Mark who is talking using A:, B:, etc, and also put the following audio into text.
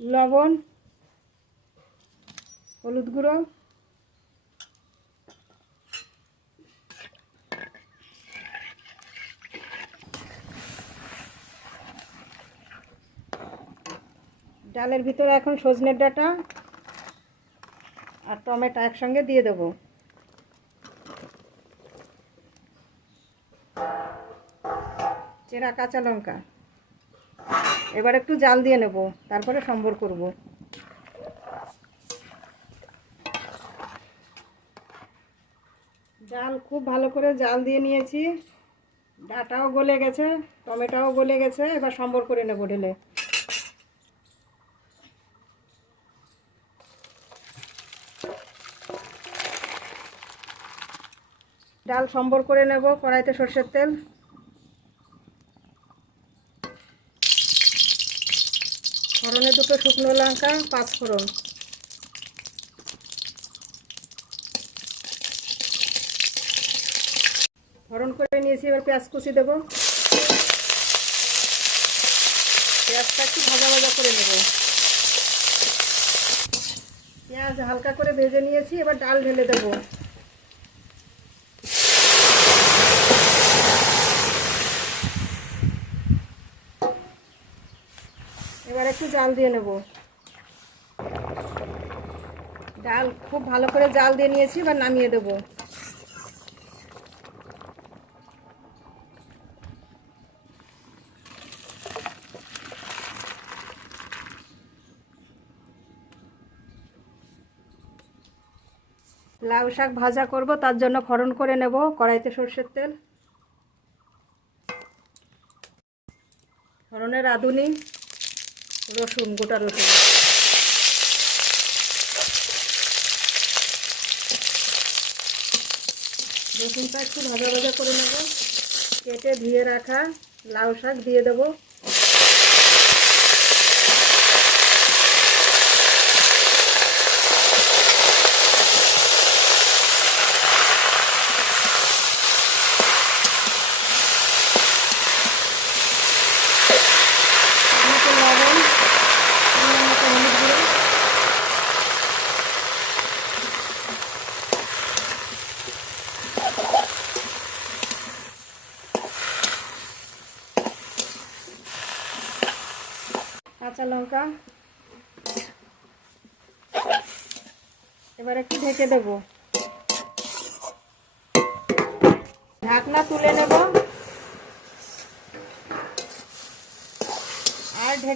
A: লবণ, হলুদ গুঁড়ো, ডালের ভিতরে এখন সজনের ডাটা আর টমেটো একসঙ্গে দিয়ে দেবো। চেরা কাঁচা লঙ্কা। এবার একটু জাল দিয়ে নেব, তারপরে সম্বর করব। জাল খুব ভালো করে জাল দিয়ে নিয়েছি। ডাটাও গলে গেছে, টমেটোও গলে গেছে, এবার সম্বর করে নেব ঢেলে। ডাল সম্বর করে নেব, কড়াইতে সর্ষের তেল। ফোড়নে দুটো শুকনো লঙ্কা, পাঁচ ফোড়ন। ফোড়ন করে নিয়েছি, এবার পেঁয়াজ কুচি দেবো। পেঁয়াজটা একটু ভাজা ভাজা করে নেব। পেঁয়াজ হালকা করে ভেজে নিয়েছি, এবার ডাল ঢেলে দেবো। এবার একটু জাল দিয়ে নেব। ডাল খুব ভালো করে জাল দিয়ে নিয়েছি, এবার নামিয়ে দেব। লাউ শাক ভাজা করব, তার জন্য ফড়ন করে নেব, কড়াইতে সর্ষের তেল। ফড়নের রাঁধুনি রসুন, গোটা রসুন। রসুনটা একটু ভাজা ভাজা করে নেব। কেটে ধুয়ে রাখা লাউ শাক দিয়ে দেবো মতো লবণ পরিমাণ মতো হলুদ গুঁড়ো কাঁচা লঙ্কা। এবার একটু ঢেকে দেব। ঢাকনা তুলে নেব। আর ঢেকে